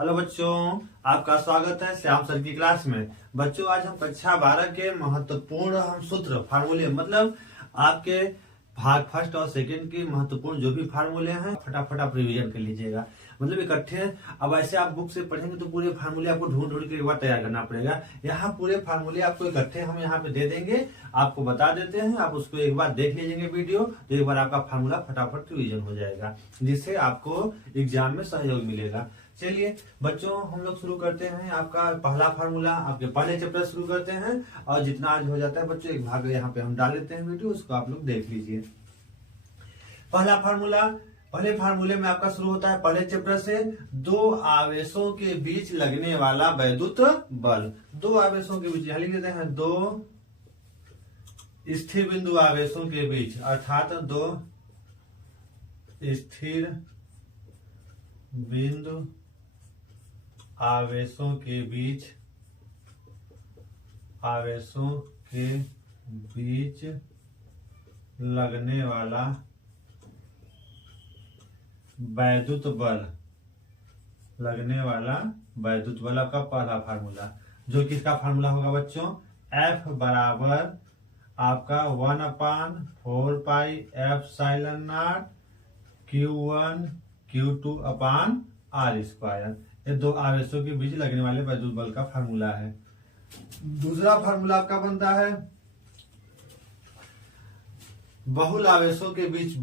Hello बच्चों, आपका स्वागत है श्याम सर की क्लास में। बच्चों, आज हम कक्षा 12 के महत्वपूर्ण हम सूत्र फार्मूले मतलब आपके भाग फर्स्ट और सेकंड के महत्वपूर्ण जो भी फार्मूले हैं फटाफट आप रिवीजन कर लीजिएगा। मतलब इकट्ठे अब ऐसे आप बुक से पढ़ेंगे तो पूरे फार्मूले आपको ढूंढ ढूंढ के एक बार तैयार करना पड़ेगा। यहाँ पूरे फार्मूले आपको इकट्ठे हम यहाँ पे दे देंगे, आपको बता देते हैं, आप उसको एक बार देख लीजिएंगे वीडियो तो एक बार आपका फार्मूला फटाफट रिवीजन हो जाएगा, जिससे आपको एग्जाम में सहयोग मिलेगा। चलिए बच्चों, हम लोग शुरू करते हैं। आपका पहला फार्मूला आपके पहले चैप्टर शुरू करते हैं और जितना आज हो जाता है बच्चों एक भाग यहाँ पे हम डाल देते हैं वीडियो, उसको आप लोग देख लीजिए। पहला फार्मूला, पहले फार्मूले में आपका शुरू होता है पहले चैप्टर से, दो आवेशों के बीच लगने वाला वैद्युत बल। दो आवेशों के बीच यहां लिख देते हैं, दो स्थिर बिंदु आवेशों के बीच, अर्थात दो स्थिर बिंदु आवेशों के बीच लगने वाला वैद्युत बल आपका पहला फार्मूला, जो किसका फार्मूला होगा बच्चों, F बराबर आपका 1/4 pi epsilon not Q1 Q2 upon R square. ये दो आवेशों के बीच लगने वाले वैद्युत बल का फार्मूला है। दूसरा फार्मूला आपका बनता है बहुल आवेशों के बीच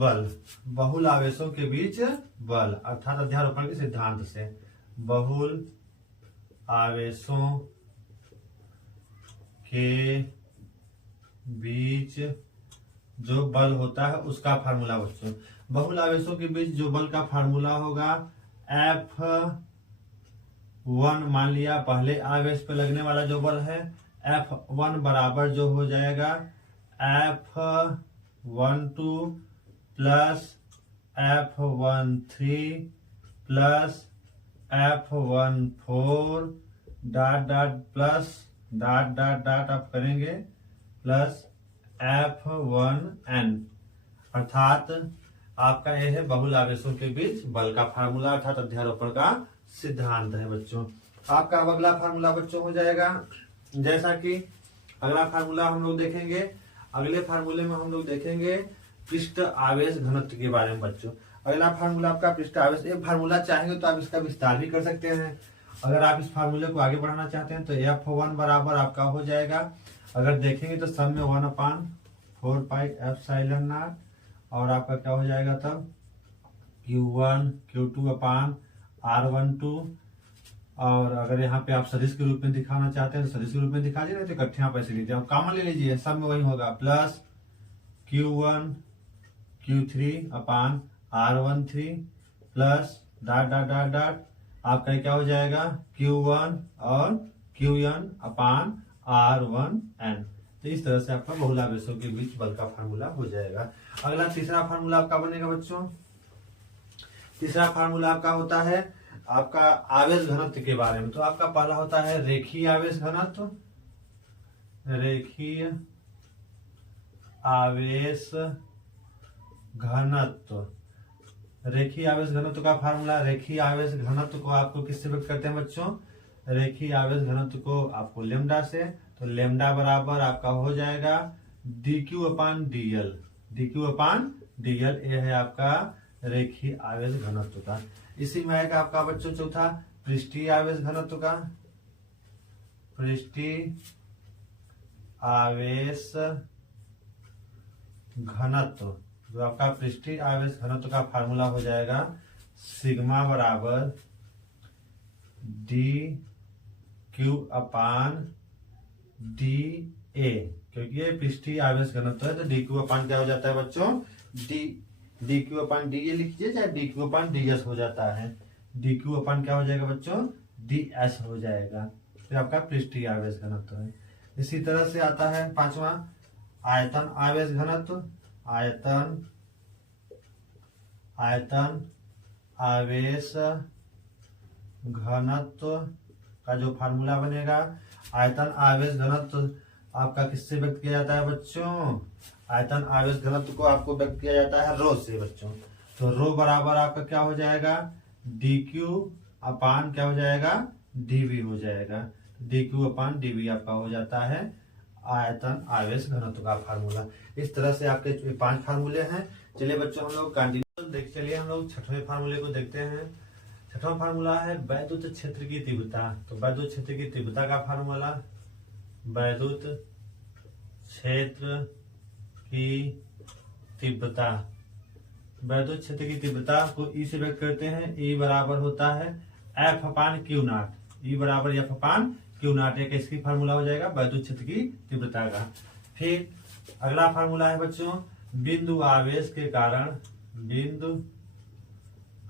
बल, अर्थात अध्यारोपण के सिद्धांत से बहुल आवेशों के बीच जो बल होता है उसका फार्मूला बच्चों। बहुल आवेशों के बीच जो बल का फार्मूला होगा F1, मान लिया पहले आवेश पे लगने वाला जो बल है F1 बराबर जो हो जाएगा F12 plus F13 plus F14 plus आप करेंगे प्लस F1n, अर्थात आपका यह है बहुल आवेशों के बीच बल का फार्मूला, अर्थात अध्यारोपण का सिद्धांत है बच्चों। आपका अब अगला फार्मूला बच्चों हो जाएगा, जैसा कि अगला फार्मूला हम लोग देखेंगे, अगले फार्मूले में हम लोग देखेंगे पृष्ठ आवेश घनत्व के बारे में बच्चों। अगला फार्मूला आपका पृष्ठ आवेश, एक फार्मूला चाहेंगे तो आप इसका विस्तार भी कर सकते हैं। अगर आप इस फार्मूले को आगे बढ़ाना चाहते हैं तो F1 बराबर आपका हो जाएगा, अगर देखेंगे तो सब में 1/4 पाई एप्सिलॉन नॉट और आपका क्या हो जाएगा तब Q1 Q2 अपान R12। और अगर यहाँ पे आप सदिश के रूप में दिखाना चाहते हैं तो सदिश के रूप में दिखा दीजिए, तो इकट्ठे आप ऐसे लीजिए, आप कॉमन ले लीजिए, सब में वही होगा प्लस Q1 Q3 अपान R13 प्लस आपका क्या हो जाएगा Q1 और Qn अपान R1n। तो इस तरह से आपका बहुल आवेशों के बीच बल का फार्मूला हो जाएगा। अगला तीसरा फार्मूला आपका बनेगा बच्चों। तीसरा फार्मूला आपका होता है आपका आवेश घनत्व के बारे में। तो आपका पहला होता है रेखीय आवेश घनत्व, रेखीय आवेश घनत्व का फार्मूला, रेखीय आवेश घनत्व को आपको किससे व्यक्त करते हैं बच्चों, रेखीय आवेश घनत्व को आपको लेमडा से, तो लेमडा बराबर आपका हो जाएगा dq अपान dl, ये है आपका रेखीय आवेश घनत्व का। इसी में आएगा आपका बच्चों चौथा पृष्ठीय आवेश घनत्व का, पृष्ठीय आवेश घनत्व, जो आपका पृष्ठीय आवेश घनत्व का फार्मूला हो जाएगा सिग्मा बराबर dq अपान dA, क्योंकि ये पृष्ठीय आवेश घनत्व है तो dq अपान क्या हो जाता है बच्चों, dq अपान dA लिखिए, चाहे dq अपान ds हो जाता है, dq अपान क्या हो जाएगा बच्चों, ds हो जाएगा। तो आपका पृष्ठीय आवेश घनत्व है। इसी तरह से आता है पांचवा आयतन आवेश घनत्व, आयतन आवेश घनत्व का जो फार्मूला बनेगा, आयतन आवेश घनत्व आपका किससे व्यक्त किया जाता है बच्चों, आयतन आवेश घनत्व को आपको व्यक्त किया जाता है रो से बच्चों। तो रो बराबर आपका क्या हो जाएगा, dq अपान क्या हो जाएगा, डीवी हो जाएगा। डी क्यू अपान डीवी आपका हो जाता है आयतन आवेश घनत्व का फार्मूला। इस तरह से आपके 5 फार्मूले हैं। चलिए बच्चों हम लोग कंटिन्यू देख चलिए हम लोग छठवें फार्मूले को देखते हैं। छठवां फार्मूला है वैद्युत क्षेत्र की तीव्रता। तो वैद्युत क्षेत्र की तीव्रता का फार्मूला, वैद्युत क्षेत्र की तीव्रता, वैद्युत क्षेत्र की तीव्रता को ई से व्यक्त करते हैं। ई बराबर होता है एफ अपान क्यू नॉट। ई बराबर एफ अपान क्यू नॉट एक इसकी फार्मूला हो जाएगा वैद्युत क्षेत्र की तीव्रता का। फिर अगला फार्मूला है बच्चों बिंदु आवेश के कारण, बिंदु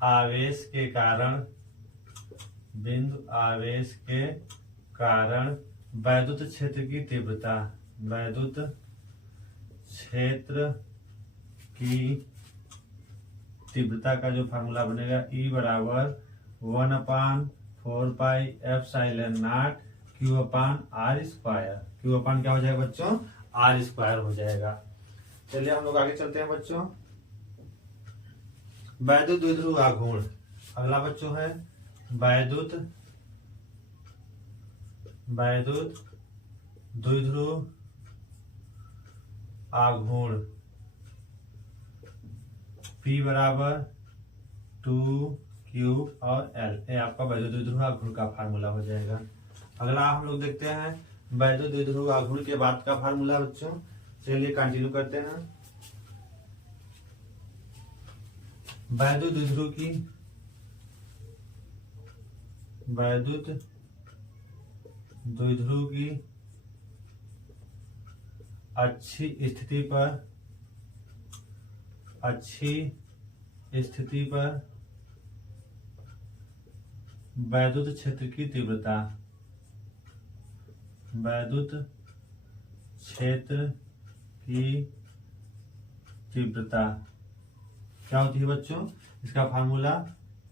आवेश के कारण, बिंदु आवेश के कारण वैद्युत क्षेत्र की तीव्रता, वैद्युत क्षेत्र की तीव्रता का जो फार्मूला बनेगा ई बराबर 1/4 epsilon naught Q upon R square. Q upon क्या हो जाएगा बच्चों, आर स्क्वायर हो जाएगा। चलिए हम लोग आगे चलते हैं बच्चों। वैद्युत द्विध्रुव आघूर्ण, अगला बच्चों है वैद्युत द्विध्रुव आघूर्ण। P बराबर 2Q और L, ये आपका वैद्युत द्विध्रुव आघूर्ण का फार्मूला हो जाएगा। अगला हम लोग देखते हैं वैद्युत द्विध्रुव आघूर्ण के बाद का फार्मूला बच्चों। चलिए कंटिन्यू करते हैं। वैद्युत द्विध्रुव की, वैद्युत द्विध्रुव की अच्छी स्थिति पर, अच्छी स्थिति पर वैद्युत क्षेत्र की तीव्रता, वैद्युत क्षेत्र की तीव्रता क्या होती है बच्चों, इसका फार्मूला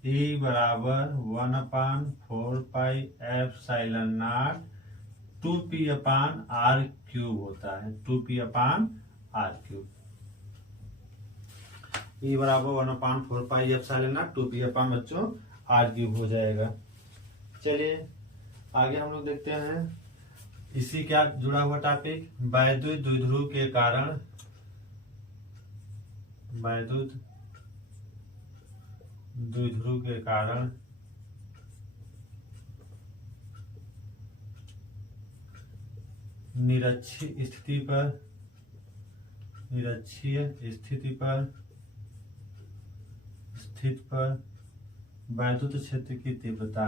E बराबर 1/4 epsilon naught 2P upon r cube होता है, 2P upon r cube. E बराबर 1/4 एप्सिलॉन नॉट 2P अपान बच्चों आर क्यूब हो जाएगा। चलिए आगे हम लोग देखते हैं इसी क्या जुड़ा हुआ टॉपिक, वैद्युत द्विध्रुव के कारण, वैद्युत द्विध्रुव के कारण निरक्षीय स्थिति पर, निरक्षीय स्थिति पर स्थित पर वैद्युत क्षेत्र की तीव्रता,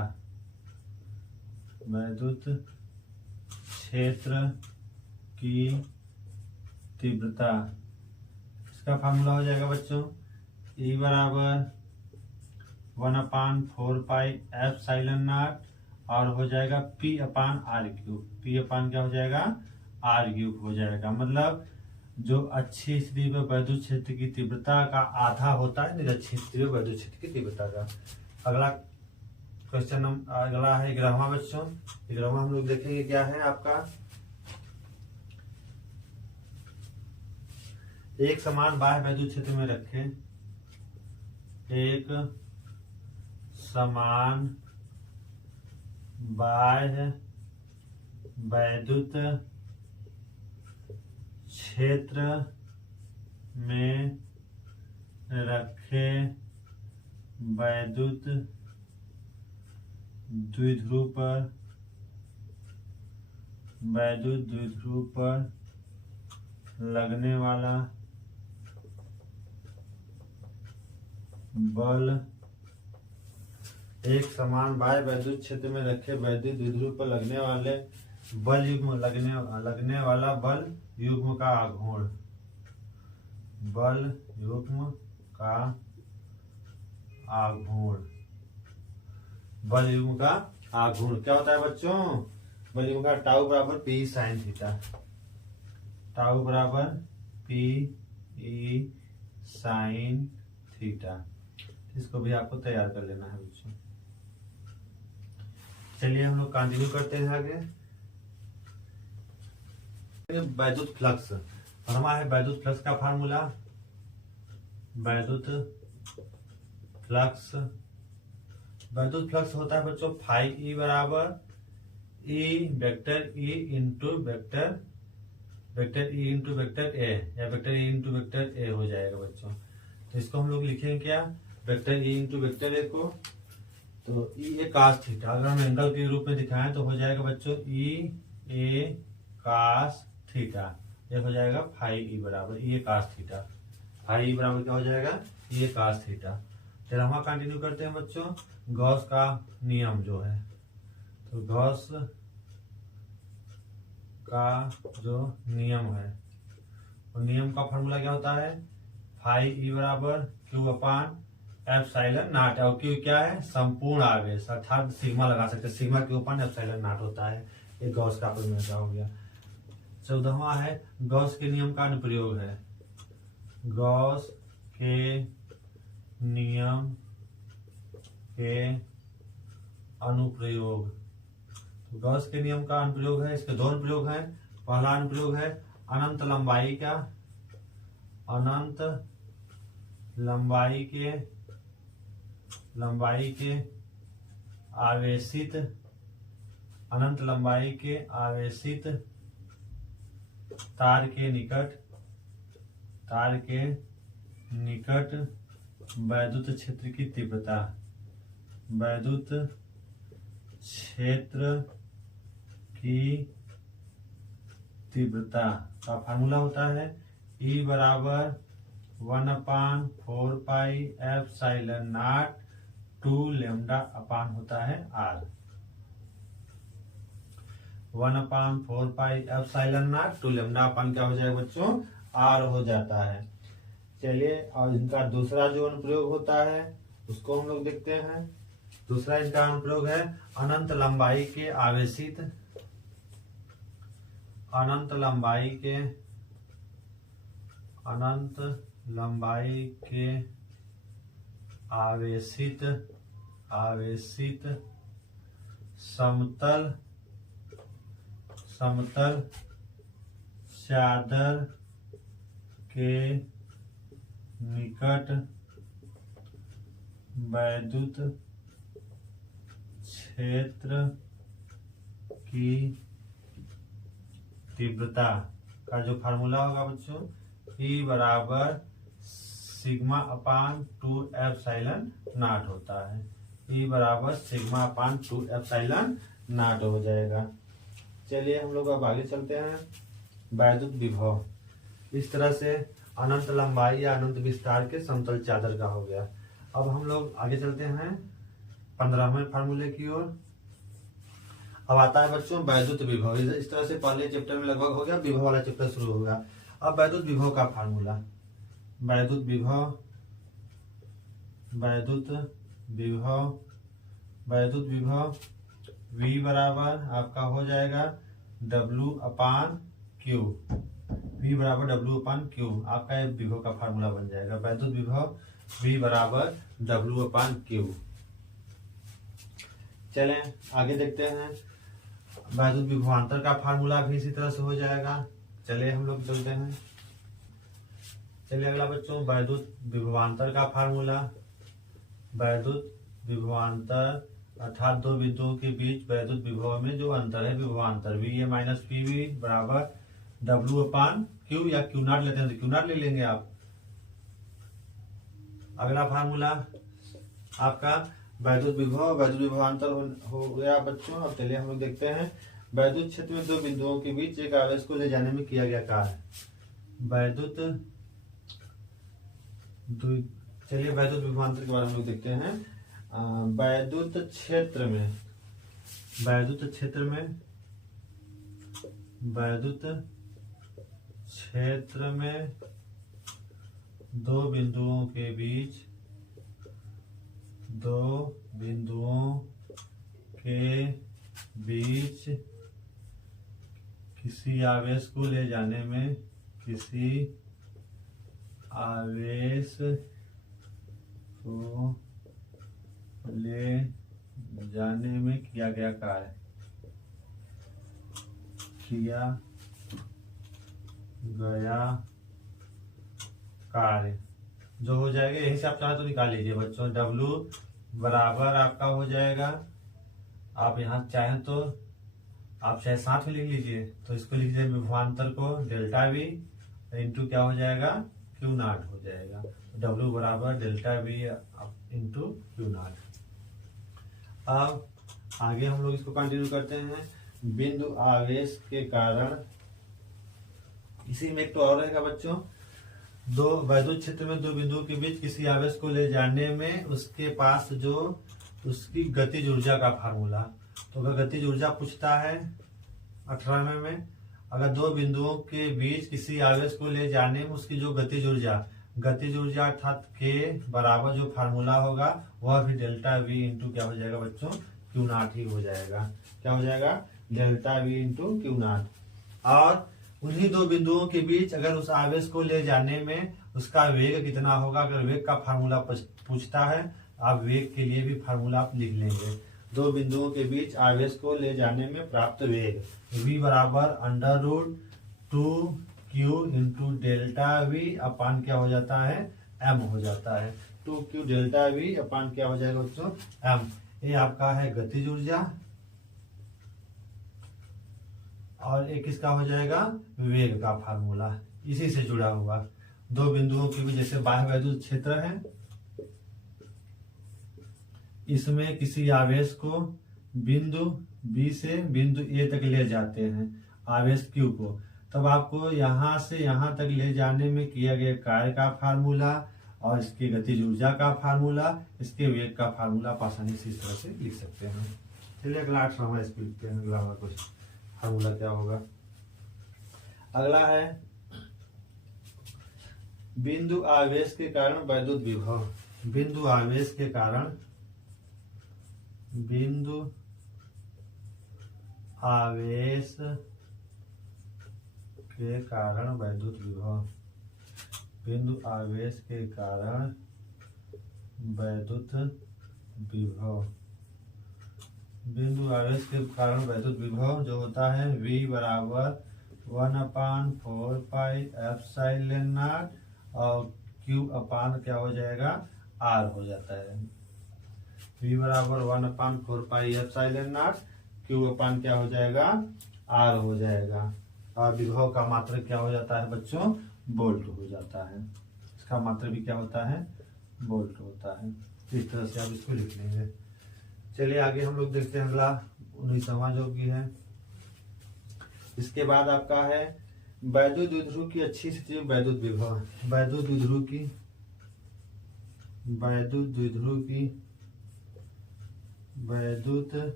वैद्युत क्षेत्र की तीव्रता, इसका फार्मूला हो जाएगा बच्चों E बराबर 1/4 एप्सिलॉन नॉट और हो जाएगा P upon r cube. P upon क्या हो जाएगा, आर क्यूब हो जाएगा। मतलब जो अच्छी स्थिति पर वैद्युत क्षेत्र की तीव्रता का आधा होता है निरक्षीय स्थिति पर वैद्युत क्षेत्र की तीव्रता का। अगला क्वेश्चन अगला है 11वां बच्चों। 11वां हम लोग देखेंगे क्या है आपका, एक समान बाह्य वैद्युत क्षेत्र में रखे, एक समान बाह्य वैद्युत क्षेत्र में रखे वैद्युत द्विध्रुव पर, वैद्युत द्विध्रुव पर लगने वाला बल, एक समान बाह्य वैद्युत क्षेत्र में रखे वैद्युत द्विध्रुव पर लगने वाले बल युग्म, लगने वाला बल युग्म का आघूर्ण, बल युग्म का आघूर्ण, बल युग्म का आघूर्ण क्या होता है बच्चों, बल युग्म का टाउ बराबर P साइन थीटा, टाउ बराबर P E साइन थीटा। इसको भी आपको तैयार कर लेना है बच्चों। चलिए हम लोग कंटिन्यू करते हैं आगे। वैद्युत फ्लक्स, हमारा है वैद्युत फ्लक्स का फार्मूला, वैद्युत फ्लक्स वैद्युत फ्लक्स होता है बच्चों फाई ई बराबर E vector E into vector vector E into vector A या vector E into vector A हो जाएगा बच्चों। तो इसको हम लोग लिखेंगे क्या, vector E into vector A को, तो ई ए कास थीटा अगर हम एंगल के रूप में दिखाएं तो हो जाएगा बच्चों ई ए कास थीटा। ये हो जाएगा फाई ई बराबर ई ए कास थीटा। फाई ई बराबर क्या हो जाएगा, ई ए कास थीटा। फिर हम कंटिन्यू करते हैं बच्चों, गॉस का नियम जो है, तो गॉस का जो नियम है, और नियम का फॉर्मूला क्या होता है, फाई ई बराबर क्यू अपान एप्सिलॉन नॉट, और क्यू क्या है, संपूर्ण आवेश, अर्थात सिग्मा लगा सकते हैं, sigma Q upon epsilon not होता है। ये गॉस का फॉर्मूला हो गया। 14वां है गॉस के नियम का अनुप्रयोग है। गॉस के नियम के अनुप्रयोग, तो गॉस के नियम का अनुप्रयोग है, इसके दो अनुप्रयोग है। पहला अनुप्रयोग है अनंत लंबाई का, अनंत लंबाई के आवेशित, अनंत लंबाई के आवेशित तार के निकट वैद्युत क्षेत्र की तीव्रता, वैद्युत क्षेत्र की तीव्रता का फार्मूला होता है E बराबर 1/4 pi epsilon naught 2 lambda upon होता है R। 1/4 pi epsilon naught 2 lambda upon क्या हो जाएगा बच्चों, R हो जाता है। चलिए, और इनका दूसरा जो अनुप्रयोग होता है उसको हम लोग देखते हैं। दूसरा इनका अनुप्रयोग है अनंत लंबाई के आवेशित, अनंत लंबाई के आवेशित समतल चादर के निकट वैद्युत क्षेत्र की तीव्रता का जो फार्मूला होगा बच्चों, E बराबर सिग्मा अपान 2 एप्सिलॉन नॉट होता है। E बराबर सिग्मा अपान 2 एप्सिलॉन नॉट हो जाएगा। चलिए हम लोग अब आगे चलते हैं। वैद्युत विभव, इस तरह से अनंत लंबाई या अनंत विस्तार के समतल चादर का हो गया। अब हम लोग आगे चलते हैं 15वें फार्मूले की ओर। अब आता है बच्चों वैद्युत विभव। इस तरह से पहले चैप्टर में लगभग हो गया, विभव वाला चैप्टर शुरू होगा। अब वैद्युत विभव का फार्मूला, वैद्युत विभव V बराबर आपका हो जाएगा W अपान Q। V बराबर W अपान Q आपका विभव का फार्मूला बन जाएगा। वैद्युत विभव V बराबर W अपान Q। चलें आगे देखते हैं। वैद्युत विभवांतर का फार्मूला भी इसी तरह से हो जाएगा। चलिए हम लोग चलते हैं। चलिए अगला बच्चों, वैद्युत विभवांतर का फार्मूला। वैद्युत विभवांतर अर्थात दो बिंदुओं के बीच वैद्युत विभव में जो अंतर है, विभवांतर VA माइनस PB बराबर W अपान Q, या Q नॉट लेते हैं तो Q नॉट ले लेंगे आप। अगला फार्मूला आपका वैद्युत विभव, वैद्युत विभवांतर हो गया बच्चों। अब चलिए हम लोग देखते हैं वैद्युत क्षेत्र में दो बिंदुओं के बीच एक आवेश को ले जाने में किया गया कार्य। चलिए वैद्युत विभवांतर के बारे में हम लोग देखते हैं। वैद्युत क्षेत्र में दो बिंदुओं के बीच किसी आवेश को ले जाने में किया गया कार्य जो हो जाएगा, यही से आप चाहे तो निकाल लीजिए बच्चों। W बराबर आपका हो जाएगा, आप यहाँ चाहें तो आप चाहे साथ में लिख लीजिए, तो इसको लिख लीजिए विभवांतर को डेल्टा वी इंटू क्या हो जाएगा, क्यू नॉट हो जाएगा। डब्ल्यू बराबर delta we into Q not. अब आगे हम लोग इसको कंटिन्यू करते हैं। बिंदु आवेश के कारण, इसी में एक तो और रहेगा बच्चों, दो वैद्युत क्षेत्र में दो बिंदुओं के बीच किसी आवेश को ले जाने में उसके पास जो उसकी गतिज ऊर्जा का फार्मूला। तो अगर गतिज ऊर्जा पूछता है 18वें में, अगर दो बिंदुओं के बीच किसी आवेश को ले जाने में उसकी जो गतिज ऊर्जा अर्थात के बराबर जो फार्मूला होगा वह भी डेल्टा वी इंटू क्या हो जाएगा बच्चों, क्यू नॉट ही हो जाएगा। क्या हो जाएगा, delta we into Q not. और उन्हीं दो बिंदुओं के बीच अगर उस आवेश को ले जाने में उसका वेग कितना होगा, अगर वेग का फार्मूला पूछता है, आप वेग के लिए भी फार्मूला आप लिख लेंगे। दो बिंदुओं के बीच आवेश को ले जाने में प्राप्त वेग v बराबर under root 2q into delta V upon क्या हो जाता है, m हो जाता है। 2q डेल्टा वी अपान क्या हो जाएगा बच्चों, m। ये आपका है गतिज ऊर्जा और एक इसका हो जाएगा वेग का फार्मूला, इसी से जुड़ा हुआ। दो बिंदुओं के बीच जैसे बाह्य वैद्युत क्षेत्र है, इसमें किसी आवेश को बिंदु बी से बिंदु ए तक ले जाते हैं आवेश क्यू को, तब आपको यहां से यहां तक ले जाने में किया गया कार्य का फार्मूला और इसकी गतिज ऊर्जा का फार्मूला, इसके वेग का फार्मूला आप आसानी से इस तरह से लिख सकते हैं। चलिए अगला 8वां इसको लिखते हैं। अगला कुछ फार्मूला क्या होगा, अगला है बिंदु आवेश के कारण वैद्युत विभव। बिंदु आवेश के कारण, बिंदु आवेश के कारण वैद्युत विभव, बिंदु आवेश के कारण वैद्युत विभव। बिंदु आवेश के कारण वैद्युत विभव जो होता है v बराबर 1/4 पाई एप्सिलॉन नॉट और q अपान क्या हो जाएगा, r हो जाता है। v बराबर 1/4 पाई एप्सिलॉन नॉट, q अपान क्या हो जाएगा, r हो जाएगा। और विभव का मात्रक क्या हो जाता है बच्चों, वोल्ट हो जाता है। इसका मात्रक भी क्या होता है, वोल्ट होता है। इस तरह से आप इसको लिख लेंगे। चलिए आगे हम लोग देखते हैं अगला 19वां जो की है। इसके बाद आपका है वैद्युत द्विध्रुव की अच्छी स्थिति में वैद्युत विभव। वैद्युत द्विध्रुव की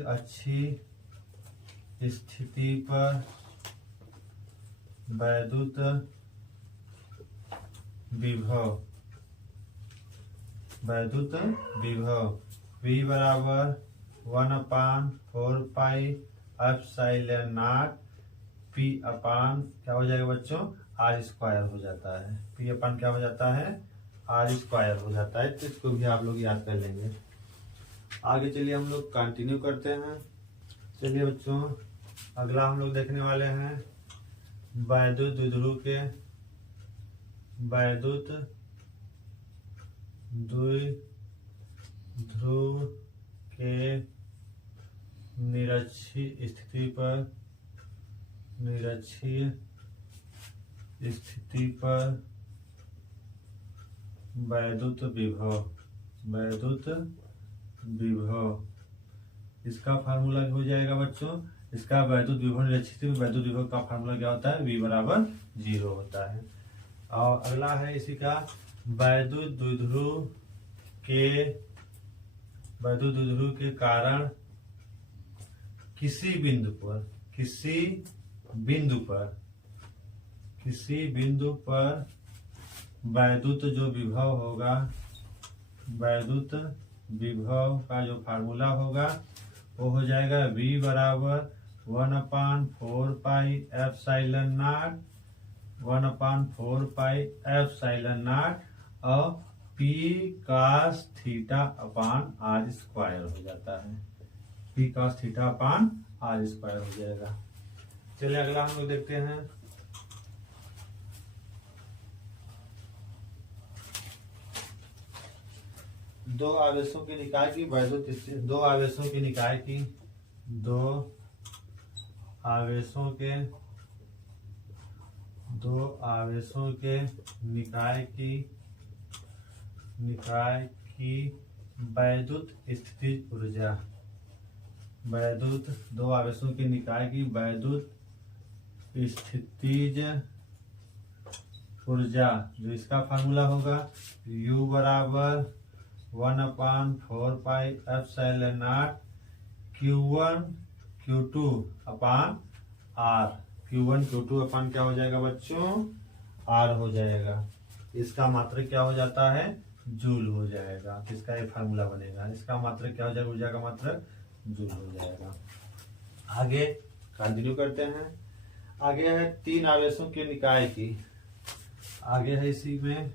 अच्छी स्थिति पर वैद्युत विभव v बराबर 1/4 pi epsilon not p upon क्या हो जाएगा बच्चों, r स्क्वायर हो जाता है। p अपान क्या हो जाता है, r स्क्वायर हो जाता है। तो इसको भी आप लोग याद कर लेंगे। आगे चलिए हम लोग कंटिन्यू करते हैं। चलिए बच्चों अगला हम लोग देखने वाले हैं वैद्युत द्विध्रुव के निरक्षीय स्थिति पर वैद्युत विभव। इसका फार्मूला हो जाएगा बच्चों, इसका वैद्युत विभव निरक्षीय वैद्युत विभव का फार्मूला क्या होता है, v बराबर 0 होता है। और अगला है इसी का वैद्युत द्विध्रुव के कारण किसी बिंदु पर वैद्युत जो विभव होगा, वैद्युत विभव का जो फार्मूला होगा वो हो जाएगा v बराबर 1/4 pi epsilon not, 1/4 pi epsilon not और p cos theta upon r square हो जाता है। p cos theta upon r square हो जाएगा। चलिए अगला हम लोग देखते हैं। दो आवेशों की निकाय की वैद्युत स्थिति, दो आवेशों की निकाय की, दो आवेशों के निकाय की वैद्युत स्थितिज ऊर्जा, दो आवेशों की निकाय की वैद्युत स्थितिज ऊर्जा, जो इसका फार्मूला होगा U बराबर 1/4πε0 Q1 Q2 अपान R। Q1 Q2 अपान क्या हो जाएगा बच्चों, R हो जाएगा। इसका मात्रक क्या हो जाता है, जूल हो जाएगा। किसका ये फार्मूला बनेगा, इसका मात्रक क्या हो जाएगा, ऊर्जा का मात्रक जूल हो जाएगा। आगे कंटिन्यू करते हैं। आगे है तीन आवेशों के निकाय की, आगे है इसी में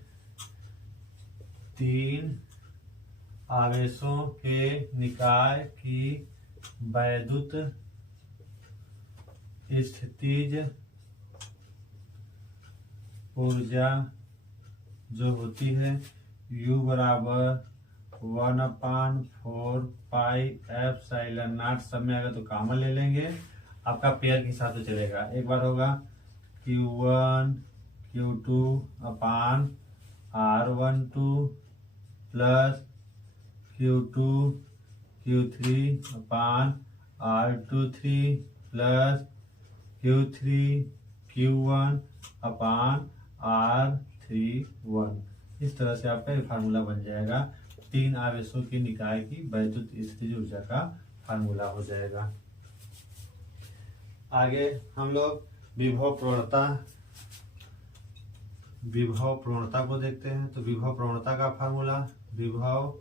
तीन आवेशों के निकाय की वैद्युत स्थितिज ऊर्जा जो होती है U बराबर 1/4πε0। सब में अगर तो कॉमन ले लेंगे, आपका पेयर के हिसाब से चलेगा। एक बार होगा Q1 Q2 अपान R12 प्लस Q2 Q3 अपान R23 प्लस Q3 Q1 अपान R31। इस तरह से आपका ये फार्मूला बन जाएगा। तीन आवेशों की निकाय की वैद्युत स्थितिज ऊर्जा का फार्मूला हो जाएगा। आगे हम लोग विभव प्रवणता को देखते हैं। तो विभव प्रवणता का फार्मूला, विभव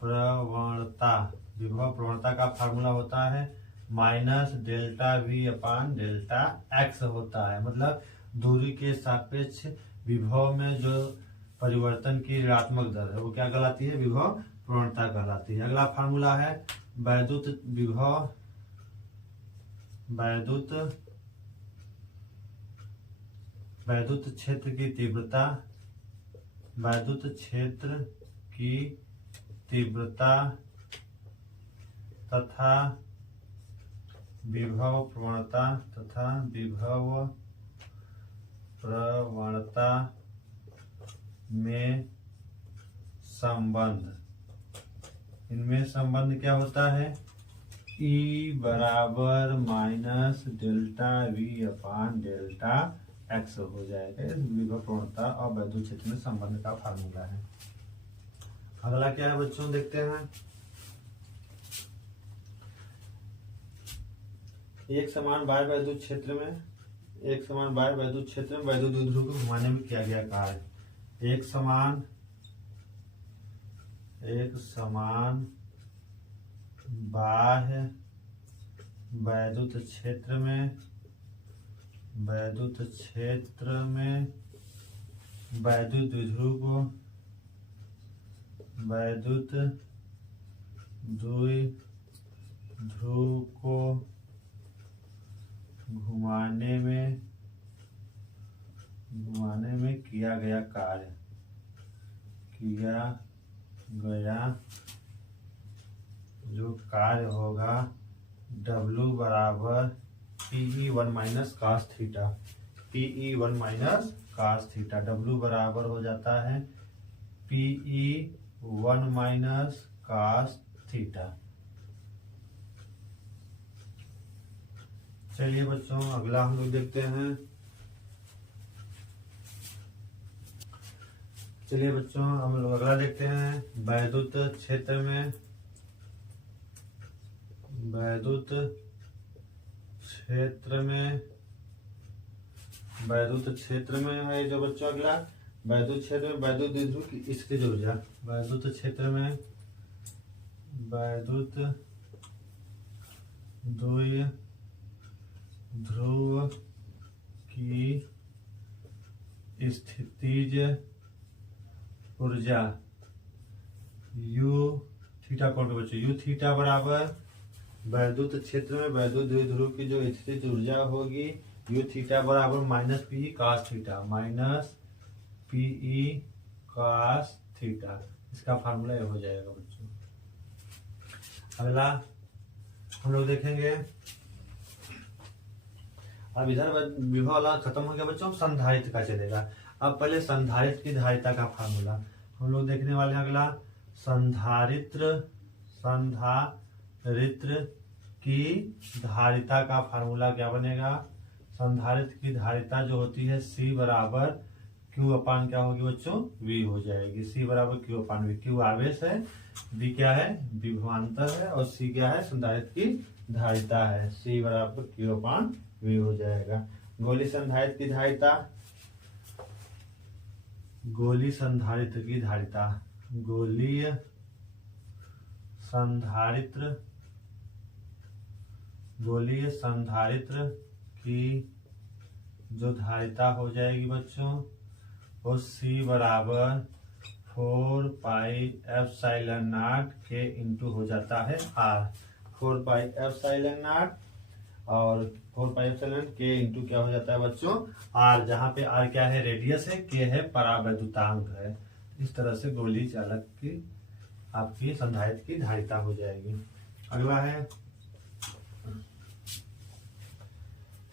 प्रवणता का फार्मूला होता है माइनस डेल्टा V अपान डेल्टा x होता है। मतलब दूरी के सापेक्ष विभव में जो परिवर्तन की ऋणात्मक दर है वो क्या कहलाती है, विभव प्रवणता कहलाती है। अगला फार्मूला है वैद्युत क्षेत्र की तीव्रता तथा विभव प्रवणता में संबंध, इनमें संबंध क्या होता है, E बराबर माइनस डेल्टा V अपान डेल्टा x हो जाएगा। विभव प्रवणता और वैद्युत क्षेत्र में संबंध का फार्मूला है। अगला क्या है बच्चों, देखते हैं। एक समान बाह्य वैद्युत क्षेत्र में वैद्युत द्विध्रुव को घुमाने में किया गया कार्य। एक समान बाह्य वैद्युत क्षेत्र में वैद्युत द्विध्रुव को घुमाने में किया गया जो कार्य होगा W बराबर PE1 minus cos theta. PE1 minus cos theta, W बराबर हो जाता है PE1 माइनस cos थीटा। चलिए बच्चों अगला हम लोग देखते हैं। चलिए बच्चों हम लोग अगला देखते हैं। वैद्युत क्षेत्र में है जो बच्चों अगला वैद्युत क्षेत्र में वैद्युत द्विध्रुव की स्थितिज ऊर्जा। वैद्युत क्षेत्र में वैद्युत द्विध्रुव की स्थितिज ऊर्जा U थीटा कौन बच्चों, U थीटा बराबर वैद्युत क्षेत्र में वैद्युत द्विध्रुव की जो स्थितिज ऊर्जा होगी यू थीटा बराबर minus p cos theta, minus p E cos theta. इसका फार्मूला ये हो जाएगा बच्चों। अगला हम लोग देखेंगे, अब इधर विभव वाला खत्म हो गया बच्चों, संधारित्र का चलेगा। अब पहले संधारित्र की धारिता का फार्मूला हम लोग देखने वाले हैं। अगला संधारित्र की धारिता का फार्मूला क्या बनेगा? संधारित्र की धारिता जो होती है C बराबर Q अपान क्या होगी बच्चों? V हो जाएगी। C बराबर Q अपान V। Q आवेश है, V क्या है? विभवांतर है, और C क्या है? संधारित्र की धारिता है। C बराबर Q अपान V हो जाएगा। गोली संधारित्र की धारिता, गोली संधारित्र की धारिता, गोलीय संधारित्र की जो धारिता हो जाएगी बच्चों वो C बराबर 4 पाई एप्सिलॉन नॉट के इंटू हो जाता है R। 4 पाई एप्सिलॉन नॉट और 4 पाई एप्सिलॉन के इंटू क्या हो जाता है बच्चों? R, जहाँ पे R क्या है? रेडियस है, K है परावैद्युतांक है। इस तरह से गोली चालक की आपकी संधारित्र की धारिता हो जाएगी। अगला है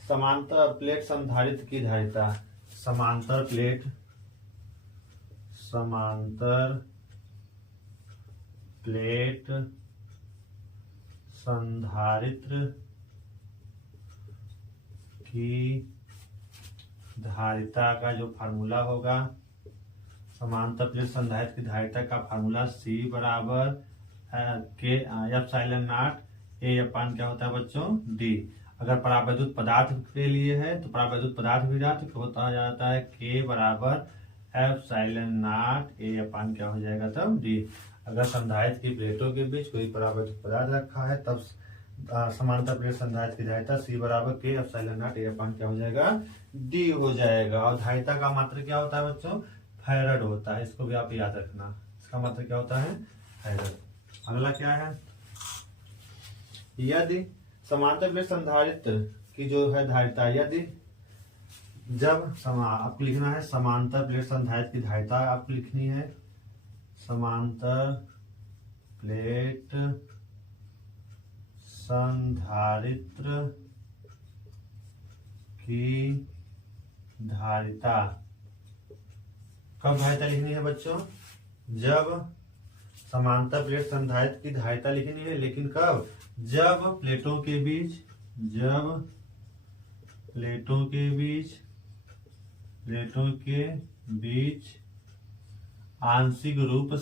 समांतर प्लेट संधारित्र की धारिता। समांतर प्लेट संधारित्र की धारिता का जो फार्मूला होगा, समांतर प्लेट संधारित्र की धारिता का फार्मूला C बराबर के एप्सिलॉन नॉट A अपान क्या होता है बच्चों? D। अगर परावैद्युत पदार्थ के लिए है तो परावैद्युत पदार्थ भी तो होता जाता है K बराबर एप्सिलॉन नॉट A अपान क्या हो जाएगा तब? D। अगर संधारित्र की प्लेटों के बीच कोई परावैद्युत पदार्थ रखा है तब समांतर प्लेट संधारित्र की धारिता C बराबर K एप्सिलॉन नॉट A अपान क्या हो जाएगा? D हो जाएगा। और धारिता का मात्रा क्या होता है बच्चों? फैरड होता है। इसको भी आप याद रखना, इसका मतलब क्या होता है? फैरड। अगला क्या है? यदि समांतर प्लेट संधारित्र की जो है धारिता, यदि जब आपको लिखना है समांतर प्लेट संधारित्र की धारिता आपको लिखनी है, समांतर प्लेट संधारित्र की धारिता, कब धारिता लिखनी है बच्चों? जब समांतर प्लेट संधारित्र की धारिता लिखनी है, लेकिन कब? जब प्लेटों के बीच आंशिक रूप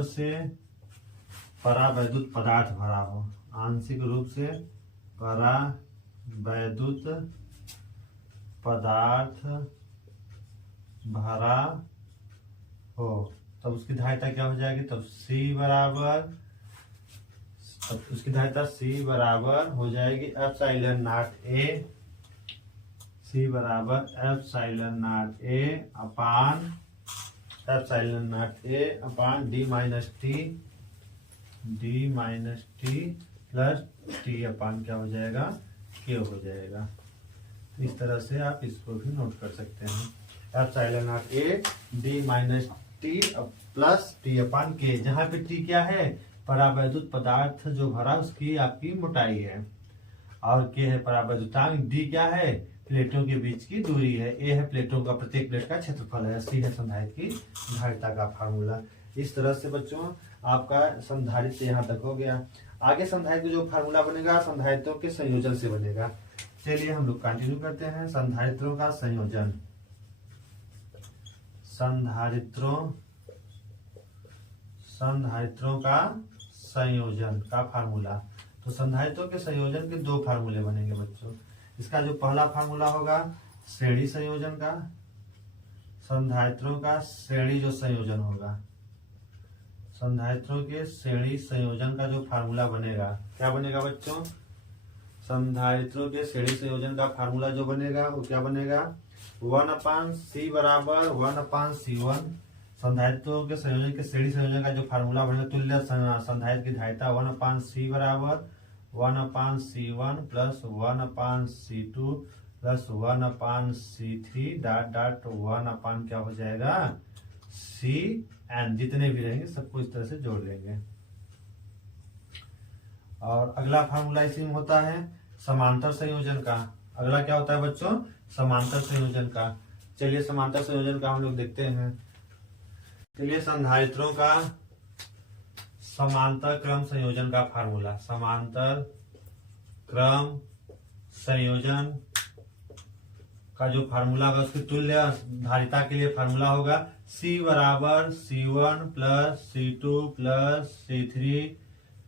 से परावैद्युत पदार्थ भरा हो, आंशिक रूप से परावैद्युत पदार्थ भरा हो, तब उसकी धारिता क्या हो जाएगी? तब उसकी धारिता C बराबर हो जाएगी एप्सिलॉन नॉट A। C बराबर epsilon not A upon epsilon not A upon D minus T plus T अपान क्या हो जाएगा? K हो जाएगा। इस तरह से आप इसको भी नोट कर सकते हैं। Epsilon not A D minus T plus T upon K, जहाँ पे T क्या है? परावैद्युत पदार्थ जो भरा उसकी आपकी मोटाई है, और K है परावैद्युतांक, D क्या है? प्लेटों के बीच की दूरी है, A है प्लेटों का प्रत्येक प्लेट का क्षेत्रफल है, C है संधारित्र की धारिता का फार्मूला। इस तरह से बच्चों आपका संधारित्र यहाँ तक हो गया। आगे संधारित्र जो फार्मूला बनेगा संधारित्रों के संयोजन से बनेगा। चलिए हम लोग कंटिन्यू करते हैं। संधारित्रों का संयोजन, संधारित्रों का संयोजन का फार्मूला। तो संधारित्रों के संयोजन के दो फार्मूले बनेंगे बच्चों। इसका जो पहला फार्मूला होगा श्रेणी संयोजन का, संधारित्रों का श्रेणी जो संयोजन होगा, संधारित्रों के श्रेणी संयोजन का जो फार्मूला बनेगा, क्या बनेगा बच्चों? संधारित्रों के श्रेणी संयोजन का फार्मूला जो बनेगा वो क्या बनेगा? 1/C बराबर 1/C1 संधारित्रों के संयोजन के श्रेणी संयोजन का जो फार्मूला बनेगा, तुल्य संधारित्र की धारिता 1/c बराबर 1/c1 plus 1/c2 plus 1/c3 dot dot 1 क्या हो जाएगा Cn, जितने भी रहेंगे सबको इस तरह से जोड़ लेंगे। और अगला फार्मूला इसी में होता है समांतर संयोजन का। अगला क्या होता है बच्चों, समांतर संयोजन का। चलिए समांतर संयोजन का हम लोग देखते हैं। चलिए संधारित्रों का समांतर क्रम संयोजन का फार्मूला, समांतर क्रम संयोजन का जो फार्मूला होगा उसकी तुल्य धारिता के लिए फार्मूला होगा C बराबर C1 plus C2 plus C3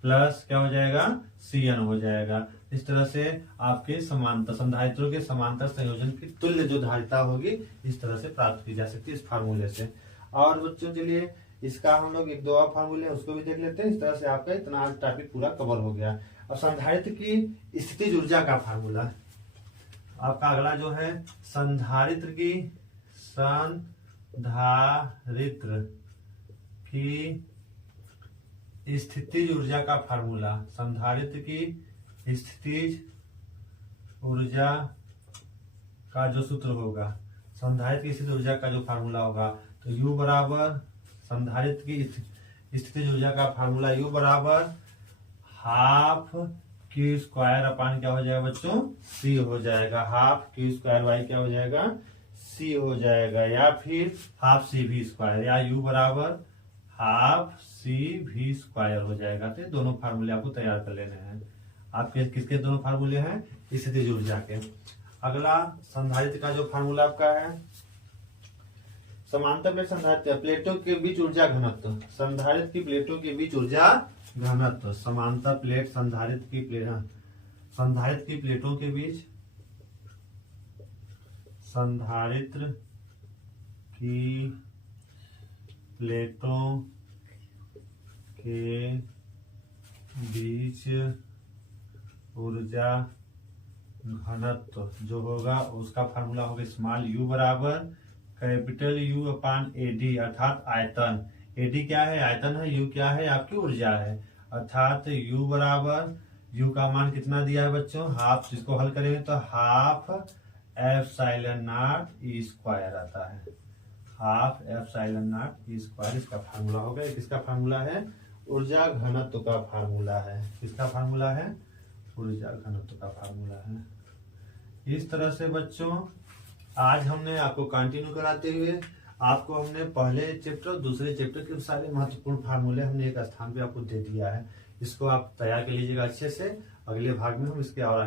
plus क्या हो जाएगा Cn हो जाएगा। इस तरह से आपके समांतर संधारित्रों के समांतर संयोजन की तुल्य जो धारिता होगी इस तरह से प्राप्त की जा सकती है इस फार्मूले से। और बच्चों चलिए इसका हम लोग एक दो और फार्मूले उसको भी देख लेते हैं। इस तरह से आपका इतना टॉपिक पूरा कवर हो गया। अब संधारित्र की स्थितिज ऊर्जा का फार्मूला आपका अगला जो है संधारित्र की स्थितिज ऊर्जा का फार्मूला। संधारित्र की स्थितिज ऊर्जा का जो सूत्र होगा, संधारित्र की स्थितिज ऊर्जा का जो फार्मूला होगा तो U बराबर संधारित्र की स्थितिज ऊर्जा का फार्मूला U बराबर हाफ Q स्क्वायर अपान क्या हो जाएगा बच्चों C हो जाएगा। हाफ Q स्क्वायर बाई क्या हो जाएगा C हो जाएगा, या फिर हाफ CV स्क्वायर, या U बराबर हाफ CV स्क्वायर हो जाएगा। तो दोनों फार्मूले आपको तैयार कर लेने हैं। आपके किसके दोनों फार्मूले हैं, स्थितिज ऊर्जा के। अगला संधारित्र का जो फार्मूला आपका है समांतर प्लेट संधारित्र प्लेटों के बीच ऊर्जा घनत्व, संधारित्र की प्लेटों के बीच ऊर्जा घनत्व, समांतर प्लेट संधारित्र की प्लेटों के बीच संधारित्र की प्लेटों के बीच ऊर्जा घनत्व जो होगा उसका फार्मूला होगा स्मॉल u बराबर कैपिटल U अपान AD अर्थात आयतन। AD क्या है, आयतन है, U क्या है, आपकी ऊर्जा है। अर्थात U बराबर U का मान कितना दिया है बच्चों, हाफ, जिसको हल करेंगे तो half epsilon not E square आता है। Half epsilon not E square इसका फार्मूला होगा। किसका फार्मूला है, ऊर्जा घनत्व का फार्मूला है। किसका फार्मूला है, ऊर्जा घनत्व का फार्मूला है। इस तरह से बच्चों आज हमने आपको कंटिन्यू कराते हुए आपको हमने पहले चैप्टर दूसरे चैप्टर के सारे महत्वपूर्ण फार्मूले हमने एक स्थान पे आपको दे दिया है। इसको आप तैयार कर लीजिएगा अच्छे से। अगले भाग में हम इसके और